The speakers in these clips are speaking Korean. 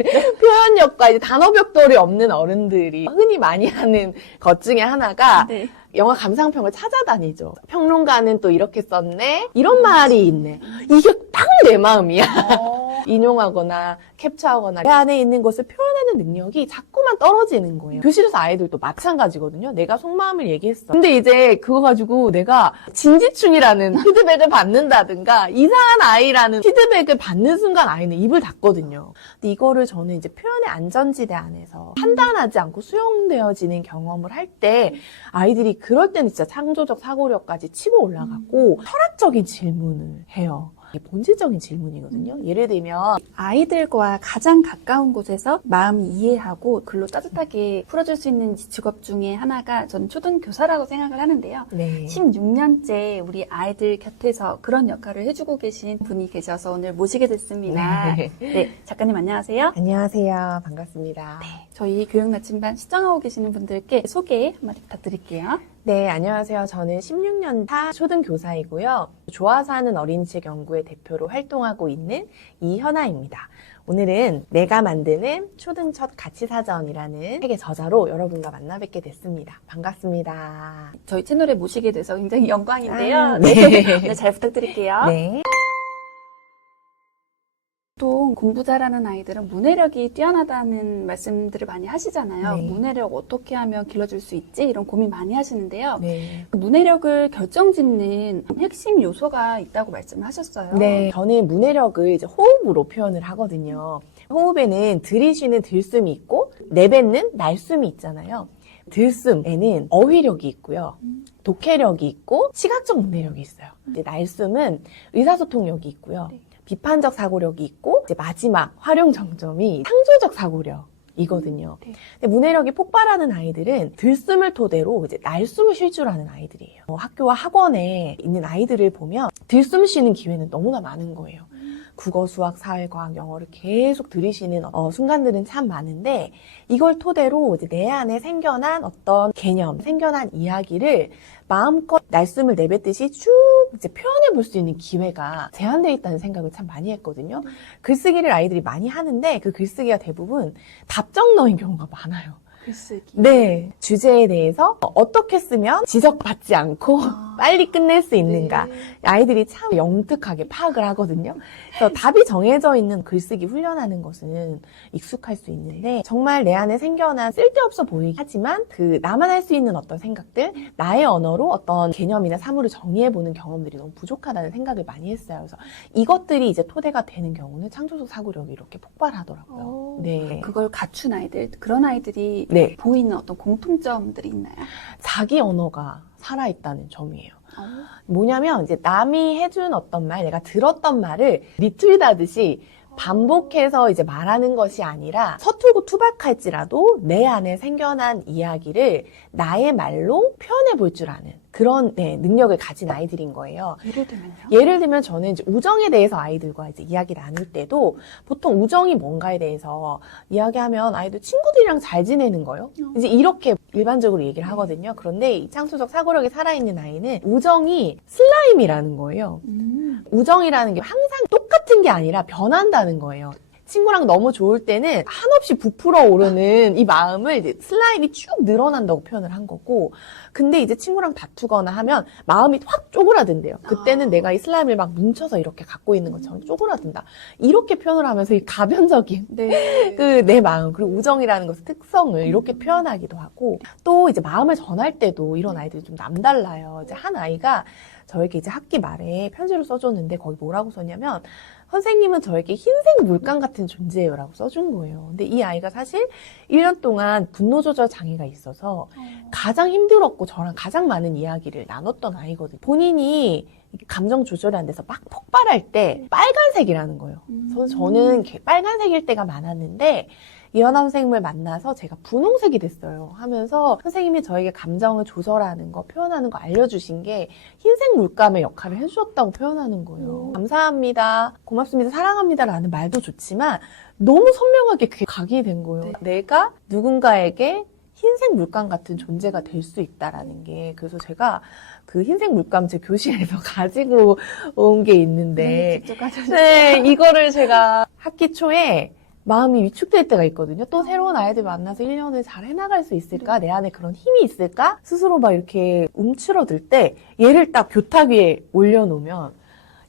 표현력과 이제 단어 벽돌이 없는 어른들이 흔히 많이 하는 것 중에 하나가 네. 영화 감상평을 찾아다니죠. 평론가는 또 이렇게 썼네? 이런 말이 있네. 이게 딱 내 마음이야. 인용하거나 캡처하거나 내 안에 있는 것을 표현하는 능력이 자꾸만 떨어지는 거예요. 교실에서 아이들도 마찬가지거든요. 내가 속마음을 얘기했어. 근데 이제 그거 가지고 내가 진지충이라는 피드백을 받는다든가 이상한 아이라는 피드백을 받는 순간 아이는 입을 닫거든요. 근데 이거를 저는 이제 표현의 안전지대 안에서 판단하지 않고 수용되어지는 경험을 할 때 아이들이 그럴 때는 진짜 창조적 사고력까지 치고 올라가고 철학적인 질문을 해요. 이게 본질적인 질문이거든요. 예를 들면 아이들과 가장 가까운 곳에서 마음 이해하고 글로 따뜻하게 풀어줄 수 있는 직업 중에 하나가 저는 초등교사라고 생각을 하는데요. 네. 16년째 우리 아이들 곁에서 그런 역할을 해주고 계신 분이 계셔서 오늘 모시게 됐습니다. 네. 네, 작가님 안녕하세요. 안녕하세요. 반갑습니다. 저희 교육나침반 시청하고 계시는 분들께 소개 한마디 부탁드릴게요. 네, 안녕하세요. 저는 16년 차 초등교사이고요. 좋아서 하는 어린이책 연구의 대표로 활동하고 있는 이현아입니다. 오늘은 내가 만드는 초등 첫 가치사전이라는 책의 저자로 여러분과 만나 뵙게 됐습니다. 반갑습니다. 저희 채널에 모시게 돼서 굉장히 영광인데요. 아, 네. 네. 오늘 잘 부탁드릴게요. 네. 보통 공부 잘하는 아이들은 문해력이 뛰어나다는 말씀들을 많이 하시잖아요. 네. 문해력 어떻게 하면 길러줄 수 있지? 이런 고민 많이 하시는데요. 네. 그 문해력을 결정짓는 핵심 요소가 있다고 말씀하셨어요. 네. 저는 문해력을 이제 호흡으로 표현을 하거든요. 호흡에는 들이쉬는 들숨이 있고 내뱉는 날숨이 있잖아요. 들숨에는 어휘력이 있고요. 독해력이 있고 시각적 문해력이 있어요. 이제 날숨은 의사소통력이 있고요. 네. 비판적 사고력이 있고 이제 마지막 활용 정점이 창조적 사고력이거든요. 네. 근데 문해력이 폭발하는 아이들은 들숨을 토대로 이제 날숨을 쉴 줄 아는 아이들이에요. 학교와 학원에 있는 아이들을 보면 들숨 쉬는 기회는 너무나 많은 거예요. 국어, 수학, 사회, 과학, 영어를 계속 들이쉬는 순간들은 참 많은데 이걸 토대로 이제 내 안에 생겨난 어떤 개념, 생겨난 이야기를 마음껏 날숨을 내뱉듯이 쭉 이제 표현해 볼 수 있는 기회가 제한되어 있다는 생각을 참 많이 했거든요. 글쓰기를 아이들이 많이 하는데 그 글쓰기가 대부분 답정너인 경우가 많아요. 글쓰기. 네. 주제에 대해서 어떻게 쓰면 지적받지 않고 빨리 끝낼 수 있는가. 네. 아이들이 참 영특하게 파악을 하거든요. 그래서 답이 정해져 있는 글쓰기 훈련하는 것은 익숙할 수 있는데 정말 내 안에 생겨난 쓸데없어 보이긴 하지만 그 나만 할 수 있는 어떤 생각들, 나의 언어로 어떤 개념이나 사물을 정의해보는 경험들이 너무 부족하다는 생각을 많이 했어요. 그래서 이것들이 이제 토대가 되는 경우는 창조적 사고력이 이렇게 폭발하더라고요. 네. 그걸 갖춘 아이들, 그런 아이들이 네. 보이는 어떤 공통점들이 있나요? 자기 언어가 살아있다는 점이에요. 뭐냐면 이제 남이 해준 어떤 말, 내가 들었던 말을 리트윗 하듯이 반복해서 이제 말하는 것이 아니라 서툴고 투박할지라도 내 안에 생겨난 이야기를 나의 말로 표현해 볼 줄 아는 그런 능력을 가진 아이들인 거예요. 예를 들면요? 예를 들면 저는 이제 우정에 대해서 아이들과 이제 이야기 나눌 때도 보통 우정이 뭔가에 대해서 이야기하면 아이들 친구들이랑 잘 지내는 거예요. 이제 이렇게 일반적으로 얘기를 하거든요. 그런데 이 창조적 사고력이 살아있는 아이는 우정이 슬라임이라는 거예요. 우정이라는 게 항상 똑같은 게 아니라 변한다는 거예요. 친구랑 너무 좋을 때는 한없이 부풀어 오르는 이 마음을 이제 슬라임이 쭉 늘어난다고 표현을 한 거고, 근데 이제 친구랑 다투거나 하면 마음이 확 쪼그라든대요. 그때는 내가 이 슬라임을 막 뭉쳐서 이렇게 갖고 있는 것처럼 쪼그라든다. 이렇게 표현을 하면서 이 가변적인 네. 그 내 마음, 그리고 우정이라는 것의 특성을 이렇게 표현하기도 하고, 또 이제 마음을 전할 때도 이런 아이들이 좀 남달라요. 이제 한 아이가 저에게 이제 학기 말에 편지를 써줬는데 거기 뭐라고 썼냐면, 선생님은 저에게 흰색 물감 같은 존재예요 라고 써준 거예요. 근데 이 아이가 사실 1년 동안 분노 조절 장애가 있어서 가장 힘들었고 저랑 가장 많은 이야기를 나눴던 아이거든요. 본인이 감정 조절이 안 돼서 막 폭발할 때 빨간색이라는 거예요. 그래서 저는 빨간색일 때가 많았는데 이현아 선생님을 만나서 제가 분홍색이 됐어요 하면서 선생님이 저에게 감정을 조절하는 거, 표현하는 거 알려주신 게 흰색 물감의 역할을 해주셨다고 표현하는 거예요. 감사합니다, 고맙습니다, 사랑합니다 라는 말도 좋지만 너무 선명하게 그게 각인된 거예요. 내가 누군가에게 흰색 물감 같은 존재가 될 수 있다라는 게. 그래서 제가 그 흰색 물감 제 교실에서 가지고 온 게 있는데 직접 가져오셨어요? 네, 이거를 제가 학기 초에 마음이 위축될 때가 있거든요. 또 새로운 아이들 만나서 1년을 잘 해나갈 수 있을까? 내 안에 그런 힘이 있을까? 스스로 막 이렇게 움츠러들 때 얘를 딱 교탁 위에 올려놓으면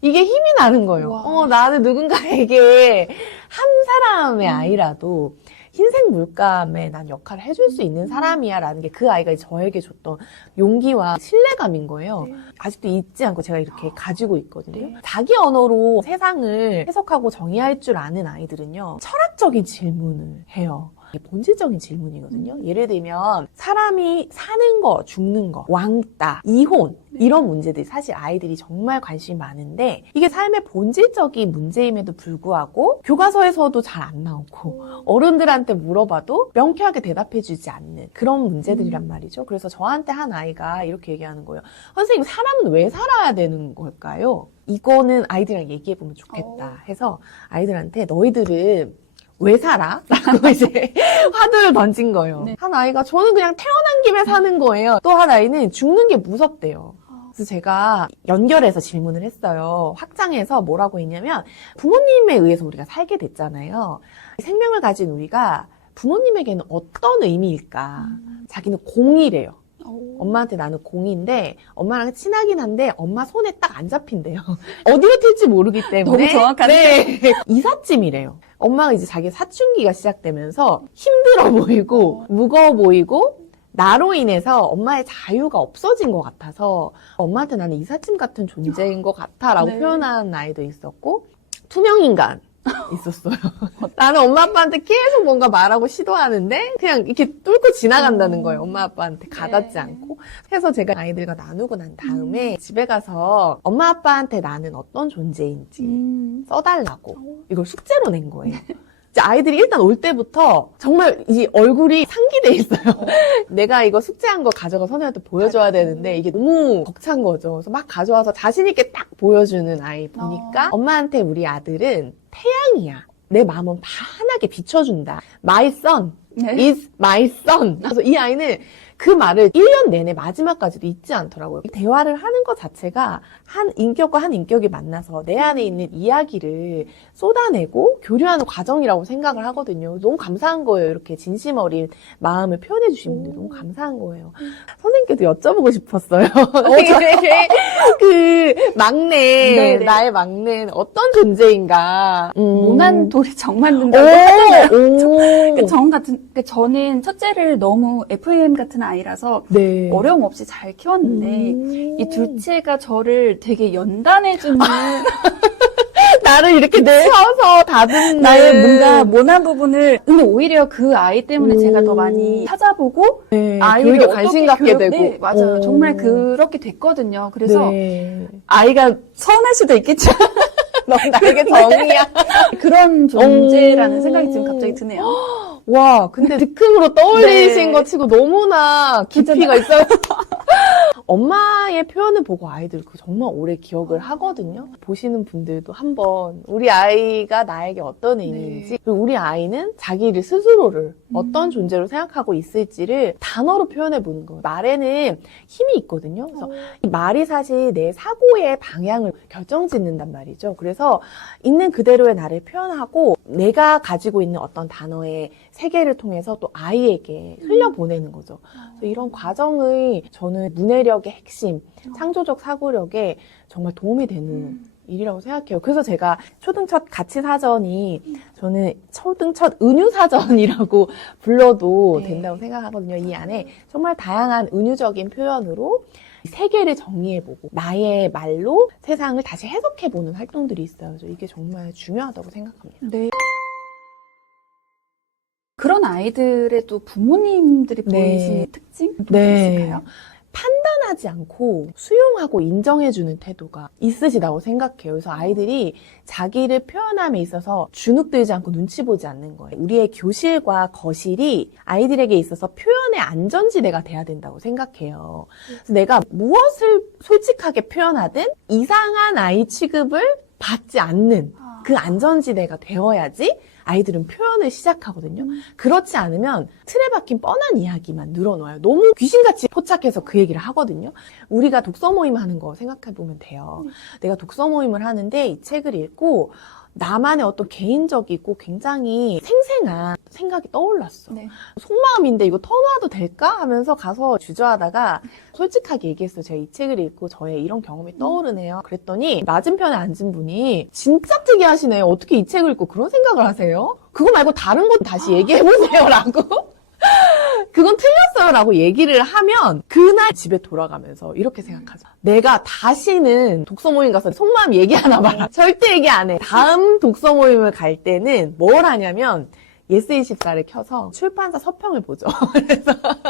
이게 힘이 나는 거예요. 와. 나는 누군가에게 한 사람의 아이라도 흰색 물감에 난 역할을 해줄 수 있는 사람이야 라는 게 그 아이가 저에게 줬던 용기와 신뢰감인 거예요. 네. 아직도 잊지 않고 제가 이렇게 가지고 있거든요. 네. 자기 언어로 세상을 해석하고 정의할 줄 아는 아이들은요, 철학적인 질문을 해요. 이게 본질적인 질문이거든요. 예를 들면 사람이 사는 거, 죽는 거, 왕따, 이혼 이런 문제들이 사실 아이들이 정말 관심이 많은데 이게 삶의 본질적인 문제임에도 불구하고 교과서에서도 잘 안 나오고 어른들한테 물어봐도 명쾌하게 대답해주지 않는 그런 문제들이란 말이죠. 그래서 저한테 한 아이가 이렇게 얘기하는 거예요. 선생님, 사람은 왜 살아야 되는 걸까요? 이거는 아이들이랑 얘기해보면 좋겠다 해서 아이들한테 너희들은 왜 살아? 라고 이제 화두를 던진 거예요. 네. 한 아이가 저는 그냥 태어난 김에 사는 거예요. 또 한 아이는 죽는 게 무섭대요. 그래서 제가 연결해서 질문을 했어요. 확장해서 뭐라고 했냐면 부모님에 의해서 우리가 살게 됐잖아요. 생명을 가진 우리가 부모님에게는 어떤 의미일까? 자기는 공이래요. 엄마한테 나는 공인데 엄마랑 친하긴 한데 엄마 손에 딱 안 잡힌대요. 어디로 튈지 모르기 때문에. 너무 정확하네. 네. 이삿짐이래요. 엄마가 이제 자기 사춘기가 시작되면서 힘들어 보이고 무거워 보이고 나로 인해서 엄마의 자유가 없어진 것 같아서 엄마한테 나는 이삿짐 같은 존재인 것 같아 라고 네. 표현한 아이도 있었고 투명인간 있었어요. 나는 엄마 아빠한테 계속 뭔가 말하고 시도하는데 그냥 이렇게 뚫고 지나간다는 거예요. 엄마 아빠한테 가닿지 네. 않고. 그래서 제가 아이들과 나누고 난 다음에 집에 가서 엄마 아빠한테 나는 어떤 존재인지 써달라고 이걸 숙제로 낸 거예요. 이제 아이들이 일단 올 때부터 정말 이 얼굴이 상기돼 있어요. 내가 이거 숙제한 거 가져가 선생님한테 보여줘야 되는데 이게 너무 벅찬 거죠. 그래서 막 가져와서 자신 있게 딱 보여주는 아이 보니까 엄마한테 우리 아들은 태양이야. 내 마음은 환하게 비춰준다. My son 네. is my son. 그래서 이 아이는 그 말을 1년 내내 마지막까지도 잊지 않더라고요. 대화를 하는 것 자체가 한 인격과 한 인격이 만나서 내 안에 있는 이야기를 쏟아내고 교류하는 과정이라고 생각을 하거든요. 너무 감사한 거예요. 이렇게 진심 어린 마음을 표현해 주신 분들 너무 감사한 거예요. 선생님께도 여쭤보고 싶었어요. 그 막내, 네네. 나의 막내는 어떤 존재인가. 모난 돌이 정 맞는다고 하잖아요. 오. 정 같은, 저는 첫째를 너무 FAM 같은 아이라서 네. 어려움 없이 잘 키웠는데 이 둘째가 저를 되게 연단해주는 나를 이렇게 세워서 다듬는 나의 뭔가 모난 부분을 근데 오히려 그 아이 때문에 제가 더 많이 찾아보고 네, 아이를 교육에 어떻게 관심 갖게 되고. 네, 맞아요. 정말 그렇게 됐거든요. 그래서 네. 아이가 서운할 수도 있겠지만 넌 나에게 정이야. 그런 존재라는 생각이 지금 갑자기 드네요. 와, 근데 즉흥으로 떠올리신 네. 거 치고 너무나 깊이가 있어요. 엄마의 표현을 보고 아이들 그 정말 오래 기억을 하거든요. 보시는 분들도 한번 우리 아이가 나에게 어떤 의미인지 네. 그리고 우리 아이는 자기를 스스로를 어떤 존재로 생각하고 있을지를 단어로 표현해 보는 거예요. 말에는 힘이 있거든요. 그래서 이 말이 사실 내 사고의 방향을 결정짓는단 말이죠. 그래서 있는 그대로의 나를 표현하고 내가 가지고 있는 어떤 단어의 세계를 통해서 또 아이에게 흘려보내는 거죠. 그래서 이런 과정의 저는 문해력의 핵심, 창조적 사고력에 정말 도움이 되는 일이라고 생각해요. 그래서 제가 초등첫 가치사전이 저는 초등첫 은유사전이라고 불러도 네. 된다고 생각하거든요. 이 안에 정말 다양한 은유적인 표현으로 세계를 정의해보고 나의 말로 세상을 다시 해석해보는 활동들이 있어요. 그래서 이게 정말 중요하다고 생각합니다. 네. 그런 아이들의 또 부모님들이 네. 보이시는 특징 좀 네. 있을까요? 판단하지 않고 수용하고 인정해주는 태도가 있으시다고 생각해요. 그래서 아이들이 자기를 표현함에 있어서 주눅들지 않고 눈치 보지 않는 거예요. 우리의 교실과 거실이 아이들에게 있어서 표현의 안전지대가 돼야 된다고 생각해요. 그래서 내가 무엇을 솔직하게 표현하든 이상한 아이 취급을 받지 않는 그 안전지대가 되어야지 아이들은 표현을 시작하거든요. 그렇지 않으면 틀에 박힌 뻔한 이야기만 늘어놔요. 너무 귀신같이 포착해서 그 얘기를 하거든요. 우리가 독서 모임 하는 거 생각해보면 돼요. 내가 독서 모임을 하는데 이 책을 읽고 나만의 어떤 개인적이고 굉장히 생생한 생각이 떠올랐어. 네. 속마음인데 이거 터놓아도 될까? 하면서 가서 주저하다가 솔직하게 얘기했어요. 제가 이 책을 읽고 저의 이런 경험이 떠오르네요. 그랬더니 맞은편에 앉은 분이 진짜 특이하시네요. 어떻게 이 책을 읽고 그런 생각을 하세요? 그거 말고 다른 건 다시 얘기해보세요. 라고. 그건 틀렸어요. 라고 얘기를 하면 그날 집에 돌아가면서 이렇게 생각하죠. 내가 다시는 독서 모임 가서 속마음 얘기하나 봐. 절대 얘기 안 해. 다음 독서 모임을 갈 때는 뭘 하냐면 예스24를 켜서 출판사 서평을 보죠.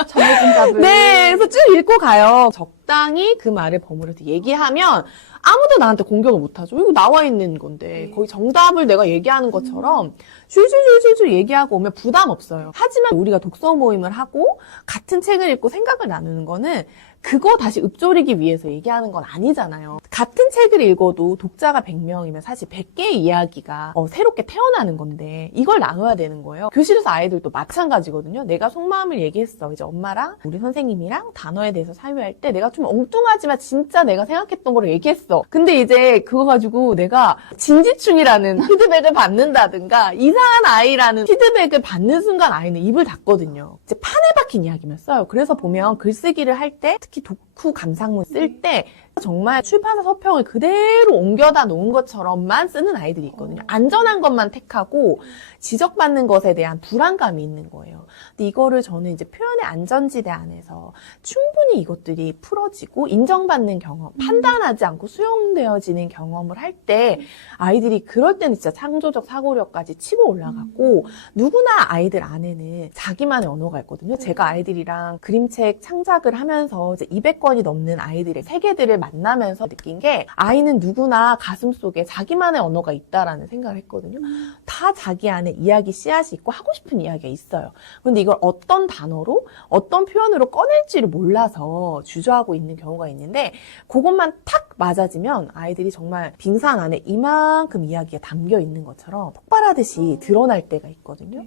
정해진 답을. 네, 그래서 쭉 읽고 가요. 적당히 그 말을 버무려서 얘기하면 아무도 나한테 공격을 못하죠. 이거 나와 있는 건데 거의 정답을 내가 얘기하는 것처럼 줄줄줄줄줄 얘기하고 오면 부담 없어요. 하지만 우리가 독서 모임을 하고 같은 책을 읽고 생각을 나누는 거는 그거 다시 읊조리기 위해서 얘기하는 건 아니잖아요. 같은 책을 읽어도 독자가 100명이면 사실 100개의 이야기가 새롭게 태어나는 건데 이걸 나눠야 되는 거예요. 교실에서 아이들도 마찬가지거든요. 내가 속마음을 얘기했어. 이제 엄마랑 우리 선생님이랑 단어에 대해서 사유할 때 내가 좀 엉뚱하지만 진짜 내가 생각했던 걸 얘기했어. 근데 이제 그거 가지고 내가 진지충이라는 피드백을 받는다든가 이상한 아이라는 피드백을 받는 순간 아이는 입을 닫거든요. 이제 판에 박힌 이야기만 써요. 그래서 보면 글쓰기를 할 때 특히 독후 감상문 쓸 때 정말 출판사 서평을 그대로 옮겨다 놓은 것처럼만 쓰는 아이들이 있거든요. 안전한 것만 택하고 지적받는 것에 대한 불안감이 있는 거예요. 근데 이거를 저는 이제 표현의 안전지대 안에서 충분히 이것들이 풀어지고 인정받는 경험, 판단하지 않고 수용되어지는 경험을 할 때 아이들이 그럴 때는 진짜 창조적 사고력까지 치고 올라가고 누구나 아이들 안에는 자기만의 언어가 있거든요. 제가 아이들이랑 그림책 창작을 하면서 이제 200권이 넘는 아이들의 세계들을 만나면서 느낀 게 아이는 누구나 가슴속에 자기만의 언어가 있다라는 생각을 했거든요. 다 자기 안에 이야기 씨앗이 있고 하고 싶은 이야기가 있어요. 그런데 이걸 어떤 단어로 어떤 표현으로 꺼낼지를 몰라서 주저하고 있는 경우가 있는데 그것만 탁 맞아지면 아이들이 정말 빙산 안에 이만큼 이야기가 담겨 있는 것처럼 폭발하듯이 드러날 때가 있거든요.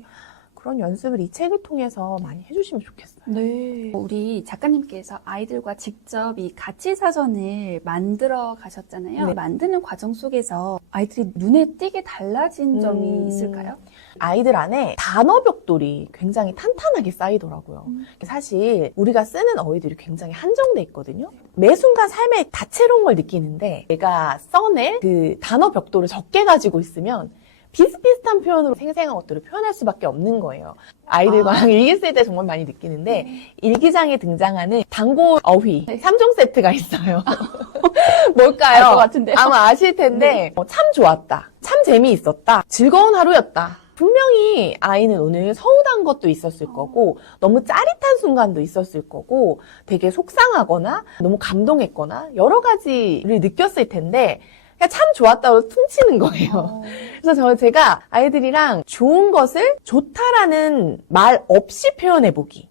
그런 연습을 이 책을 통해서 많이 해주시면 좋겠어요. 네. 우리 작가님께서 아이들과 직접 이 가치 사전을 만들어 가셨잖아요. 네. 만드는 과정 속에서 아이들이 눈에 띄게 달라진 점이 있을까요? 아이들 안에 단어 벽돌이 굉장히 탄탄하게 쌓이더라고요. 사실 우리가 쓰는 어휘들이 굉장히 한정돼 있거든요. 매 순간 삶에 다채로운 걸 느끼는데 내가 써낼 그 단어 벽돌을 적게 가지고 있으면 비슷비슷한 표현으로 생생한 것들을 표현할 수밖에 없는 거예요. 아이들과 일기 쓸 때 정말 많이 느끼는데 일기장에 등장하는 단고 어휘 3종 세트가 있어요. 뭘까요? 알 것 같은데요. 아마 아실 텐데 참 좋았다, 참 재미있었다, 즐거운 하루였다. 분명히 아이는 오늘 서운한 것도 있었을 거고 너무 짜릿한 순간도 있었을 거고 되게 속상하거나 너무 감동했거나 여러 가지를 느꼈을 텐데 그냥 참 좋았다고 퉁치는 거예요. 그래서 제가 아이들이랑 좋은 것을 좋다라는 말 없이 표현해보기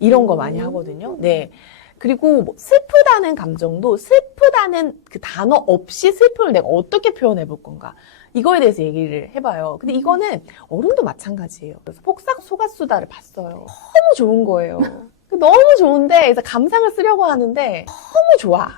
이런 거 많이 하거든요. 네. 그리고 뭐 슬프다는 감정도 슬프다는 그 단어 없이 슬픔을 내가 어떻게 표현해볼 건가 이거에 대해서 얘기를 해봐요. 근데 이거는 어른도 마찬가지예요. 그래서 폭삭 속았수다를 봤어요. 너무 좋은 거예요. 너무 좋은데 그래서 감상을 쓰려고 하는데 너무 좋아.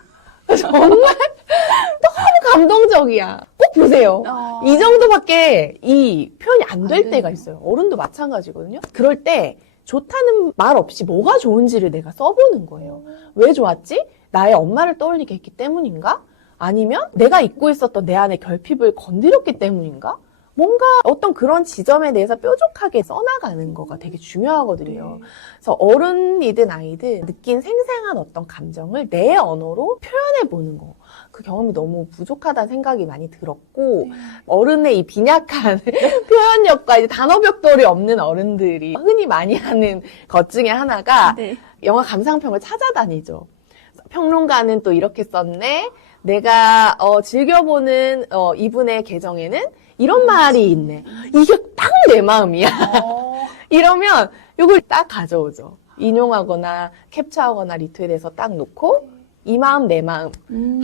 정말 너무 감동적이야. 꼭 보세요. 이 정도밖에 이 표현이 안 될 때가 있어요. 어른도 마찬가지거든요. 그럴 때 좋다는 말 없이 뭐가 좋은지를 내가 써보는 거예요. 왜 좋았지? 나의 엄마를 떠올리게 했기 때문인가? 아니면 내가 잊고 있었던 내 안의 결핍을 건드렸기 때문인가? 뭔가 어떤 그런 지점에 대해서 뾰족하게 써나가는 거가 되게 중요하거든요. 그래서 어른이든 아이든 느낀 생생한 어떤 감정을 내 언어로 표현해보는 거. 그 경험이 너무 부족하다는 생각이 많이 들었고 어른의 이 빈약한 표현력과 이제 단어 벽돌이 없는 어른들이 흔히 많이 하는 것 중에 하나가 영화 감상평을 찾아다니죠. 평론가는 또 이렇게 썼네. 내가 즐겨보는 이분의 계정에는 이런 말이 있네. 이게 딱 내 마음이야. 이러면 이걸 딱 가져오죠. 인용하거나 캡처하거나 리트윗해서 딱 놓고 이 마음 내 마음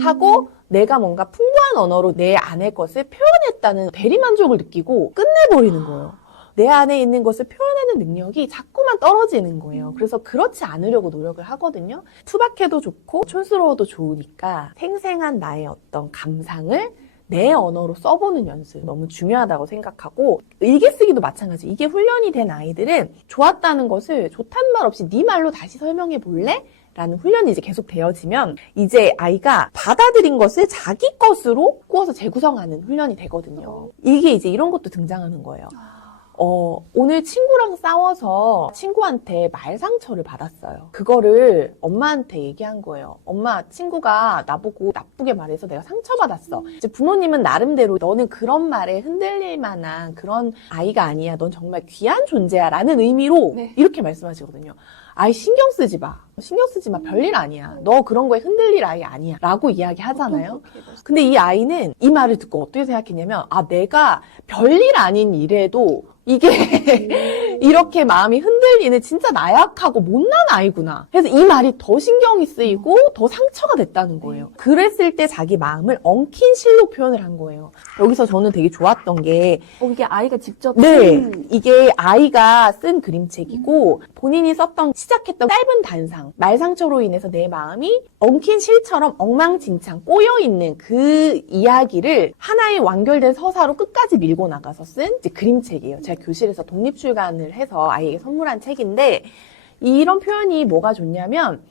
하고 내가 뭔가 풍부한 언어로 내 안의 것을 표현했다는 대리만족을 느끼고 끝내버리는 거예요. 내 안에 있는 것을 표현하는 능력이 자꾸만 떨어지는 거예요. 그래서 그렇지 않으려고 노력을 하거든요. 투박해도 좋고 촌스러워도 좋으니까 생생한 나의 어떤 감상을 내 언어로 써보는 연습 너무 중요하다고 생각하고 일기쓰기도 마찬가지. 이게 훈련이 된 아이들은 좋았다는 것을 좋다는 말 없이 네 말로 다시 설명해 볼래? 라는 훈련이 이제 계속 되어지면 이제 아이가 받아들인 것을 자기 것으로 꾸어서 재구성하는 훈련이 되거든요. 이게 이제 이런 것도 등장하는 거예요. 오늘 친구랑 싸워서 친구한테 말 상처를 받았어요. 그거를 엄마한테 얘기한 거예요. 엄마, 친구가 나보고 나쁘게 말해서 내가 상처받았어. 이제 부모님은 나름대로 너는 그런 말에 흔들릴 만한 그런 아이가 아니야. 넌 정말 귀한 존재야. 라는 의미로 네. 이렇게 말씀하시거든요. 아이 신경 쓰지 마. 신경 쓰지 마. 별일 아니야. 너 그런 거에 흔들릴 아이 아니야. 라고 이야기 하잖아요. 근데 이 아이는 이 말을 듣고 어떻게 생각했냐면 내가 별일 아닌 일에도 이게 이렇게 마음이 흔들리는 진짜 나약하고 못난 아이구나. 그래서 이 말이 더 신경이 쓰이고 더 상처가 됐다는 거예요. 그랬을 때 자기 마음을 엉킨 실로 표현을 한 거예요. 여기서 저는 되게 좋았던 게 이게 아이가 직접 이게 아이가 쓴 그림책이고 본인이 썼던 시작했던 짧은 단상, 말 상처로 인해서 내 마음이 엉킨 실처럼 엉망진창 꼬여있는 그 이야기를 하나의 완결된 서사로 끝까지 밀고 나가서 쓴 이제 그림책이에요. 제가 교실에서 독립출간을 해서 아이에게 선물한 책인데 이런 표현이 뭐가 좋냐면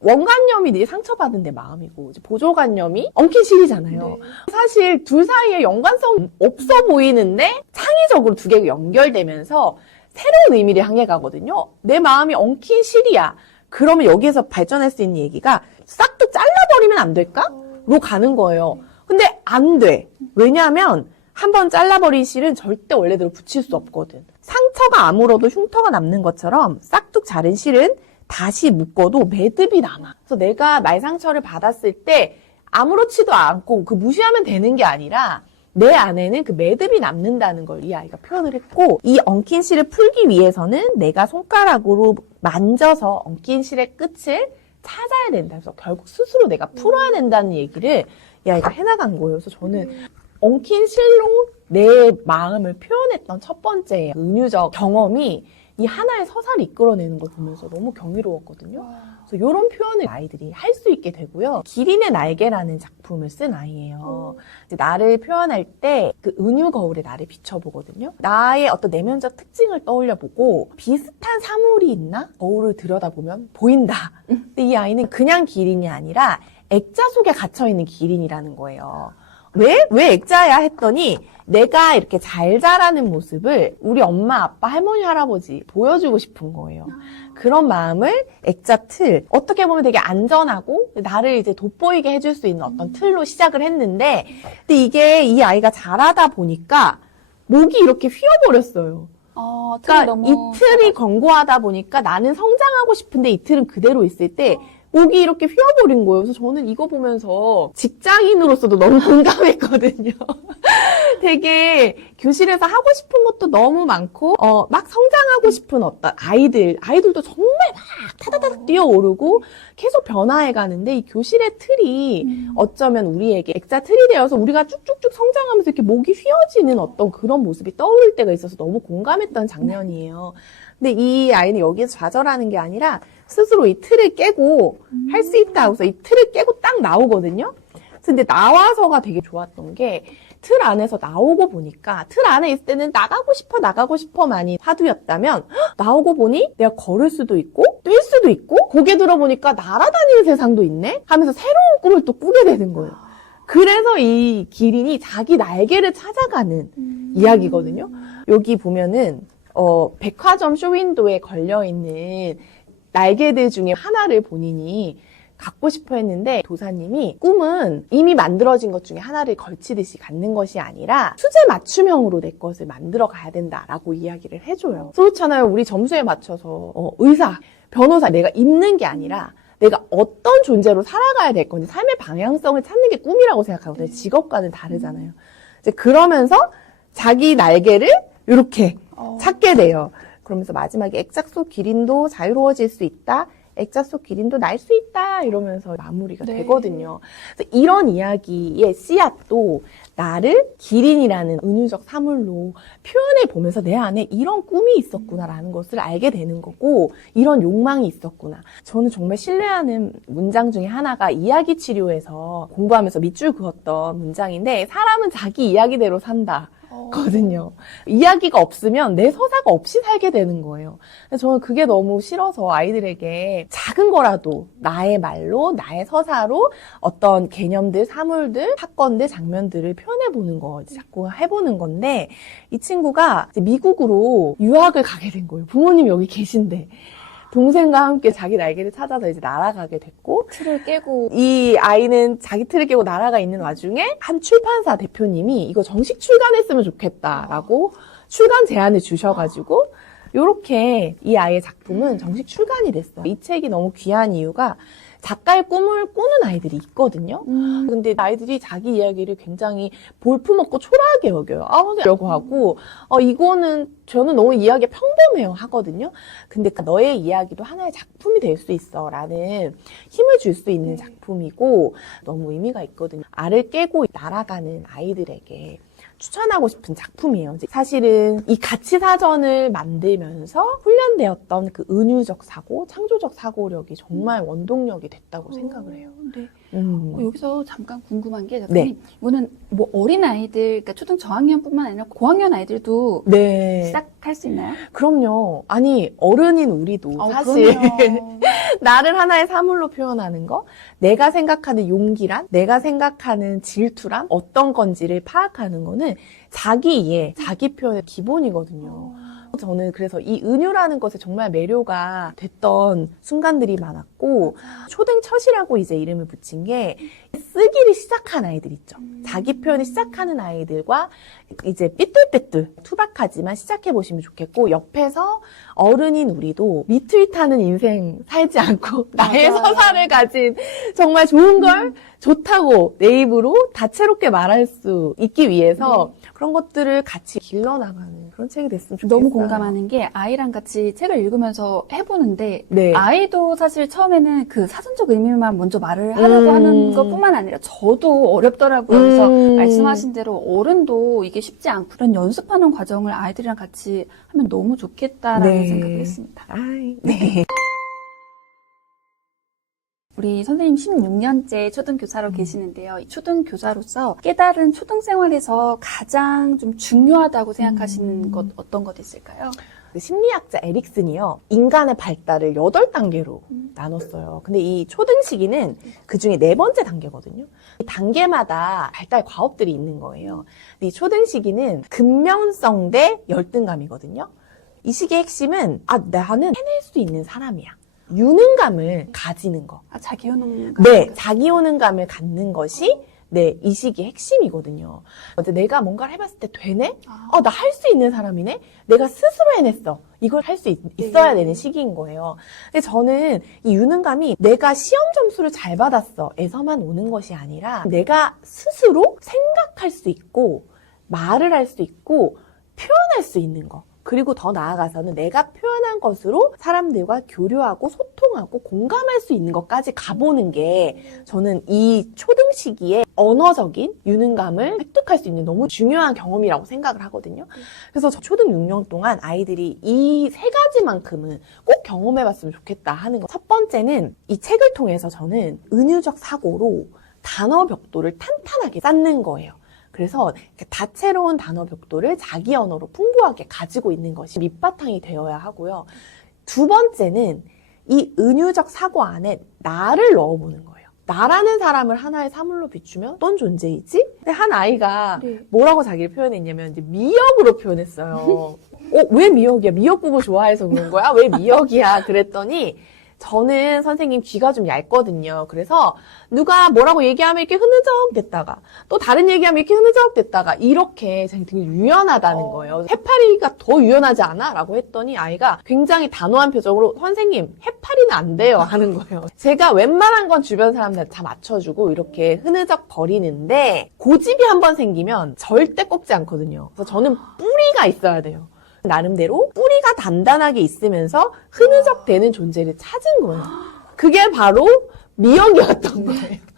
원관념이 내 상처받은 내 마음이고 이제 보조관념이 엉킨 실이잖아요. 네. 사실 둘 사이에 연관성 없어 보이는데 창의적으로 두 개가 연결되면서 새로운 의미를 향해 가거든요. 내 마음이 엉킨 실이야. 그러면 여기에서 발전할 수 있는 얘기가 싹둑 잘라버리면 안 될까? 로 가는 거예요. 근데 안 돼. 왜냐하면 한번 잘라버린 실은 절대 원래대로 붙일 수 없거든. 상처가 아물어도 흉터가 남는 것처럼 싹둑 자른 실은 다시 묶어도 매듭이 남아. 그래서 내가 말 상처를 받았을 때 아무렇지도 않고 그 무시하면 되는 게 아니라 내 안에는 그 매듭이 남는다는 걸 이 아이가 표현을 했고 이 엉킨 실을 풀기 위해서는 내가 손가락으로 만져서 엉킨 실의 끝을 찾아야 된다. 그래서 결국 스스로 내가 풀어야 된다는 얘기를 이 아이가 해나간 거예요. 그래서 저는 엉킨 실로 내 마음을 표현했던 첫 번째 은유적 경험이 이 하나의 서사를 이끌어내는 걸 보면서 너무 경이로웠거든요. 그래서 이런 표현을 아이들이 할 수 있게 되고요. 기린의 날개라는 작품을 쓴 아이예요. 이제 나를 표현할 때 그 은유 거울에 나를 비춰보거든요. 나의 어떤 내면적 특징을 떠올려보고 비슷한 사물이 있나? 거울을 들여다보면 보인다. 근데 이 아이는 그냥 기린이 아니라 액자 속에 갇혀있는 기린이라는 거예요. 왜 액자야 했더니 내가 이렇게 잘 자라는 모습을 우리 엄마, 아빠, 할머니, 할아버지 보여주고 싶은 거예요. 그런 마음을 액자 틀, 어떻게 보면 되게 안전하고 나를 이제 돋보이게 해줄 수 있는 어떤 틀로 시작을 했는데 근데 이게 이 아이가 자라다 보니까 목이 이렇게 휘어버렸어요. 그러니까 이 틀이 견고하다 보니까 나는 성장하고 싶은데 이 틀은 그대로 있을 때 목이 이렇게 휘어버린 거예요. 그래서 저는 이거 보면서 직장인으로서도 너무 공감했거든요. 되게 교실에서 하고 싶은 것도 너무 많고 막 성장하고 싶은 어떤 아이들도 정말 막 타다닥 뛰어오르고 계속 변화해 가는데 이 교실의 틀이 어쩌면 우리에게 액자 틀이 되어서 우리가 쭉쭉쭉 성장하면서 이렇게 목이 휘어지는 어떤 그런 모습이 떠오를 때가 있어서 너무 공감했던 장면이에요. 근데 이 아이는 여기서 좌절하는 게 아니라 스스로 이 틀을 깨고 할 수 있다. 그래서 이 틀을 깨고 딱 나오거든요. 근데 나와서가 되게 좋았던 게 틀 안에서 나오고 보니까 틀 안에 있을 때는 나가고 싶어만이 화두였다면 나오고 보니 내가 걸을 수도 있고 뛸 수도 있고 고개 들어보니까 날아다니는 세상도 있네 하면서 새로운 꿈을 또 꾸게 되는 거예요. 그래서 이 기린이 자기 날개를 찾아가는 이야기거든요. 여기 보면은 백화점 쇼윈도에 걸려있는 날개들 중에 하나를 본인이 갖고 싶어 했는데 도사님이 꿈은 이미 만들어진 것 중에 하나를 걸치듯이 갖는 것이 아니라 수제 맞춤형으로 내 것을 만들어 가야 된다라고 이야기를 해줘요. 그렇잖아요. 우리 점수에 맞춰서 의사, 변호사 내가 입는 게 아니라 내가 어떤 존재로 살아가야 될 건지 삶의 방향성을 찾는 게 꿈이라고 생각하거든요. 직업과는 다르잖아요. 이제 그러면서 자기 날개를 이렇게 찾게 돼요. 그러면서 마지막에 액자 속 기린도 자유로워질 수 있다. 액자 속 기린도 날 수 있다 이러면서 마무리가 네. 되거든요. 그래서 이런 이야기의 씨앗도 나를 기린이라는 은유적 사물로 표현해 보면서 내 안에 이런 꿈이 있었구나라는 것을 알게 되는 거고 이런 욕망이 있었구나. 저는 정말 신뢰하는 문장 중에 하나가 이야기 치료에서 공부하면서 밑줄 그었던 문장인데 사람은 자기 이야기대로 산다. 거든요. 이야기가 없으면 내 서사가 없이 살게 되는 거예요. 근데 저는 그게 너무 싫어서 아이들에게 작은 거라도 나의 말로, 나의 서사로 어떤 개념들, 사물들, 사건들, 장면들을 표현해보는 거 자꾸 해보는 건데 이 친구가 이제 미국으로 유학을 가게 된 거예요. 부모님이 여기 계신데. 동생과 함께 자기 날개를 찾아서 이제 날아가게 됐고 틀을 깨고 이 아이는 자기 틀을 깨고 날아가 있는 와중에 한 출판사 대표님이 이거 정식 출간했으면 좋겠다라고 출간 제안을 주셔가지고 요렇게 이 아이의 작품은 정식 출간이 됐어요. 이 책이 너무 귀한 이유가 작가의 꿈을 꾸는 아이들이 있거든요. 근데 아이들이 자기 이야기를 굉장히 볼품없고 초라하게 여겨요. 이러고 하고 이거는 저는 너무 이야기가 평범해요 하거든요. 근데 너의 이야기도 하나의 작품이 될 수 있어 라는 힘을 줄 수 있는 작품이고 너무 의미가 있거든요. 알을 깨고 날아가는 아이들에게 추천하고 싶은 작품이에요. 사실은 이 가치사전을 만들면서 훈련되었던 그 은유적 사고, 창조적 사고력이 정말 원동력이 됐다고 생각을 해요. 네. 여기서 잠깐 궁금한 게 작가님, 이거는 뭐 어린 아이들, 그러니까 초등 저학년뿐만 아니라 고학년 아이들도 시작할 수 있나요? 그럼요. 아니 어른인 우리도 사실 나를 하나의 사물로 표현하는 거, 내가 생각하는 용기란, 내가 생각하는 질투란 어떤 건지를 파악하는 거는 자기 이해, 자기 표현의 기본이거든요. 저는 그래서 이 은유라는 것에 정말 매료가 됐던 순간들이 많았고 초등 첫이라고 이제 이름을 붙인 게 쓰기를 시작한 아이들 있죠. 자기 표현을 시작하는 아이들과 이제 삐뚤빼뚤 투박하지만 시작해 보시면 좋겠고 옆에서 어른인 우리도 밑을 타는 인생 살지 않고 나의 서사를 가진 정말 좋은 걸 좋다고 내 입으로 다채롭게 말할 수 있기 위해서 그런 것들을 같이 길러나가는 그런 책이 됐으면 좋겠어요. 너무 공감하는 게 아이랑 같이 책을 읽으면서 해보는데 아이도 사실 처음에는 그 사전적 의미만 먼저 말을 하려고 하는 것뿐만 아니라 저도 어렵더라고요. 그래서 말씀하신 대로 어른도 이게 쉽지 않고 그런 연습하는 과정을 아이들이랑 같이 하면 너무 좋겠다라는 생각을 했습니다. 네. 우리 선생님 16년째 초등교사로 계시는데요. 초등교사로서 깨달은 초등생활에서 가장 좀 중요하다고 생각하시는 것 어떤 것 있을까요? 심리학자 에릭슨이요. 인간의 발달을 8단계로 나눴어요. 근데 이 초등 시기는 그중에 4번째 단계거든요. 이 단계마다 발달 과업들이 있는 거예요. 근데 이 초등 시기는 근면성 대 열등감이거든요. 이 시기의 핵심은 나는 해낼 수 있는 사람이야. 유능감을 가지는 거. 자기 효능감. 네, 자기 효능감을 갖는 것이 이 시기의 핵심이거든요. 내가 뭔가를 해봤을 때 되네? 나 할 수 있는 사람이네? 내가 스스로 해냈어. 이걸 할 수 있어야 되는 시기인 거예요. 근데 저는 이 유능감이 내가 시험 점수를 잘 받았어 에서만 오는 것이 아니라 내가 스스로 생각할 수 있고 말을 할 수 있고 표현할 수 있는 거. 그리고 더 나아가서는 내가 표현한 것으로 사람들과 교류하고 소통하고 공감할 수 있는 것까지 가보는 게 저는 이 초등 시기에 언어적인 유능감을 획득할 수 있는 너무 중요한 경험이라고 생각을 하거든요. 그래서 저 초등 6년 동안 아이들이 이 3가지만큼은 꼭 경험해봤으면 좋겠다 하는 거. 첫 번째는 이 책을 통해서 저는 은유적 사고로 단어 벽돌을 탄탄하게 쌓는 거예요. 그래서 다채로운 단어 벽돌을 자기 언어로 풍부하게 가지고 있는 것이 밑바탕이 되어야 하고요. 두 번째는 이 은유적 사고 안에 나를 넣어보는 거예요. 나라는 사람을 하나의 사물로 비추면 어떤 존재이지? 근데 한 아이가 뭐라고 자기를 표현했냐면 이제 미역으로 표현했어요. 왜 미역이야? 미역국을 좋아해서 그런 거야? 왜 미역이야? 그랬더니 저는 선생님 귀가 좀 얇거든요. 그래서 누가 뭐라고 얘기하면 이렇게 흐느적 됐다가 또 다른 얘기하면 이렇게 흐느적 됐다가 이렇게 되게 유연하다는 거예요. 해파리가 더 유연하지 않아? 라고 했더니 아이가 굉장히 단호한 표정으로 선생님 해파리는 안 돼요 하는 거예요. 제가 웬만한 건 주변 사람들 다 맞춰주고 이렇게 흐느적 거리는데 고집이 한번 생기면 절대 꺾지 않거든요. 그래서 저는 뿌리가 있어야 돼요. 나름대로 뿌리가 단단하게 있으면서 흐느적대는 존재를 찾은 거예요. 그게 바로 미역이었던 거예요.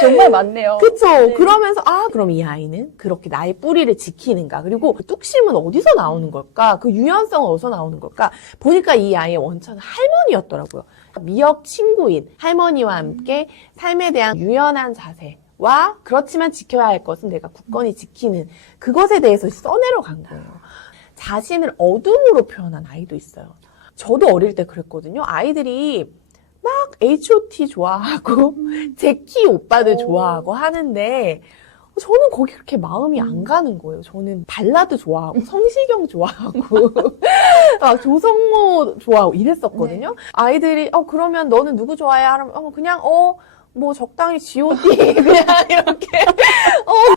정말 많네요. 그쵸. 네. 그러면서, 그럼 이 아이는 그렇게 나의 뿌리를 지키는가. 그리고 뚝심은 어디서 나오는 걸까? 그 유연성은 어디서 나오는 걸까? 보니까 이 아이의 원천은 할머니였더라고요. 미역 친구인 할머니와 함께 삶에 대한 유연한 자세와 그렇지만 지켜야 할 것은 내가 굳건히 지키는 그것에 대해서 써내려 간 거예요. 자신을 어둠으로 표현한 아이도 있어요. 저도 어릴 때 그랬거든요. 아이들이 막 H.O.T 좋아하고 제키 오빠들 좋아하고 하는데 저는 거기 그렇게 마음이 안 가는 거예요. 저는 발라드 좋아하고 성시경 좋아하고 막 조성모 좋아하고 이랬었거든요. 네. 아이들이 그러면 너는 누구 좋아해? 하면 그냥 뭐 적당히 G.O.D 그냥 이렇게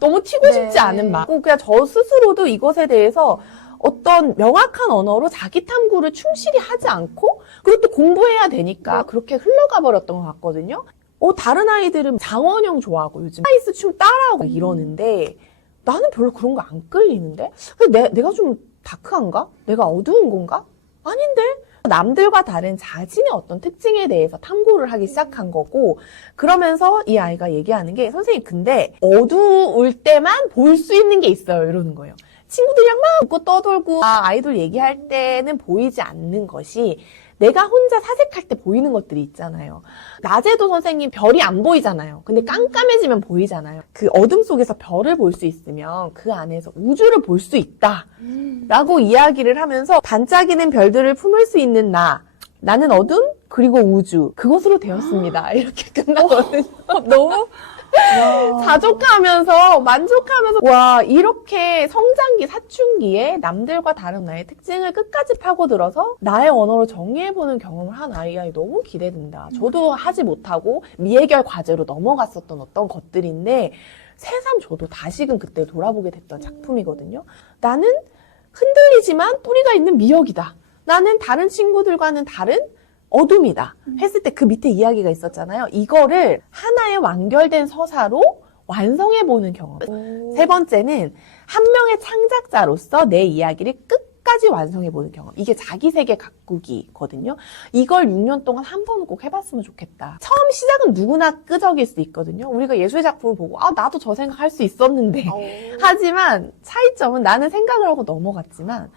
너무 튀고 싶지 네. 않은 마음. 그냥 저 스스로도 이것에 대해서 어떤 명확한 언어로 자기 탐구를 충실히 하지 않고 그리고 또 공부해야 되니까 그렇게 흘러가 버렸던 것 같거든요. 다른 아이들은 장원영 좋아하고 요즘 하이스 춤 따라하고 이러는데 나는 별로 그런 거 안 끌리는데? 내가 좀 다크한가? 내가 어두운 건가? 아닌데? 남들과 다른 자신의 어떤 특징에 대해서 탐구를 하기 시작한 거고 그러면서 이 아이가 얘기하는 게 선생님 근데 어두울 때만 볼 수 있는 게 있어요 이러는 거예요. 친구들이랑 막 웃고 떠돌고 아이돌 얘기할 때는 보이지 않는 것이 내가 혼자 사색할 때 보이는 것들이 있잖아요. 낮에도 선생님 별이 안 보이잖아요. 근데 깜깜해지면 보이잖아요. 그 어둠 속에서 별을 볼 수 있으면 그 안에서 우주를 볼 수 있다. 라고 이야기를 하면서 반짝이는 별들을 품을 수 있는 나는 어둠 그리고 우주 그것으로 되었습니다. 이렇게 끝나거든요. 너무 자족하면서 만족하면서 와 이렇게 성장기 사춘기에 남들과 다른 나의 특징을 끝까지 파고들어서 나의 언어로 정의해보는 경험을 한 아이가 너무 기대된다. 저도 하지 못하고 미해결 과제로 넘어갔었던 어떤 것들인데 새삼 저도 다시금 그때 돌아보게 됐던 작품이거든요. 나는 흔들리지만 뿌리가 있는 미역이다. 나는 다른 친구들과는 다른 어둠이다 했을 때 그 밑에 이야기가 있었잖아요. 이거를 하나의 완결된 서사로 완성해보는 경험. 세 번째는 한 명의 창작자로서 내 이야기를 끝까지 완성해보는 경험. 이게 자기 세계 가꾸기거든요. 이걸 6년 동안 한 번은 꼭 해봤으면 좋겠다. 처음 시작은 누구나 끄적일 수 있거든요. 우리가 예술 작품을 보고 나도 저 생각할 수 있었는데 하지만 차이점은 나는 생각을 하고 넘어갔지만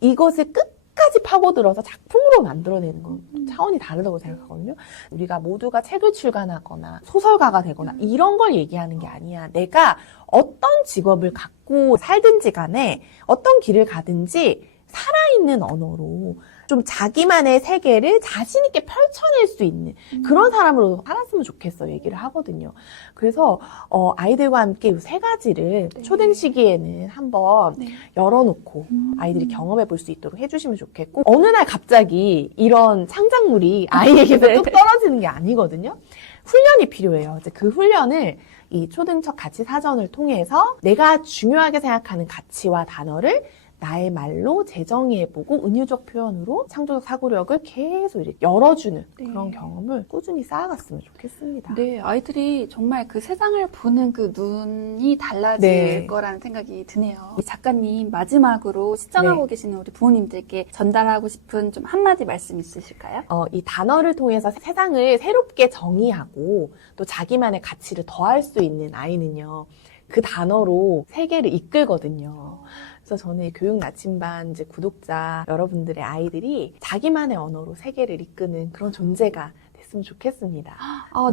이것을 끝까지 파고들어서 작품으로 만들어내는 건 차원이 다르다고 생각하거든요. 우리가 모두가 책을 출간하거나 소설가가 되거나 이런 걸 얘기하는 게 아니야. 내가 어떤 직업을 갖고 살든지 간에 어떤 길을 가든지 살아있는 언어로 좀 자기만의 세계를 자신 있게 펼쳐낼 수 있는 그런 사람으로 살았으면 좋겠어 얘기를 하거든요. 그래서 아이들과 함께 이 세 가지를 초등 시기에는 한번 열어놓고 아이들이 경험해 볼 수 있도록 해주시면 좋겠고 어느 날 갑자기 이런 창작물이 아이에게서 뚝 떨어지는 게 아니거든요. 훈련이 필요해요. 이제 그 훈련을 이 초등첫 가치 사전을 통해서 내가 중요하게 생각하는 가치와 단어를 나의 말로 재정의해보고 은유적 표현으로 창조적 사고력을 계속 이렇게 열어주는 그런 경험을 꾸준히 쌓아갔으면 좋겠습니다. 네, 아이들이 정말 그 세상을 보는 그 눈이 달라질 거라는 생각이 드네요. 작가님, 마지막으로 시청하고 계시는 우리 부모님들께 전달하고 싶은 좀 한마디 말씀 있으실까요? 이 단어를 통해서 세상을 새롭게 정의하고 또 자기만의 가치를 더할 수 있는 아이는요, 그 단어로 세계를 이끌거든요. 그래서 저는 이 교육 나침반 이제 구독자 여러분들의 아이들이 자기만의 언어로 세계를 이끄는 그런 존재가 됐으면 좋겠습니다.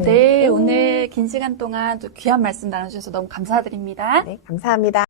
네, 오늘 긴 시간 동안 또 귀한 말씀 나눠주셔서 너무 감사드립니다. 네, 감사합니다.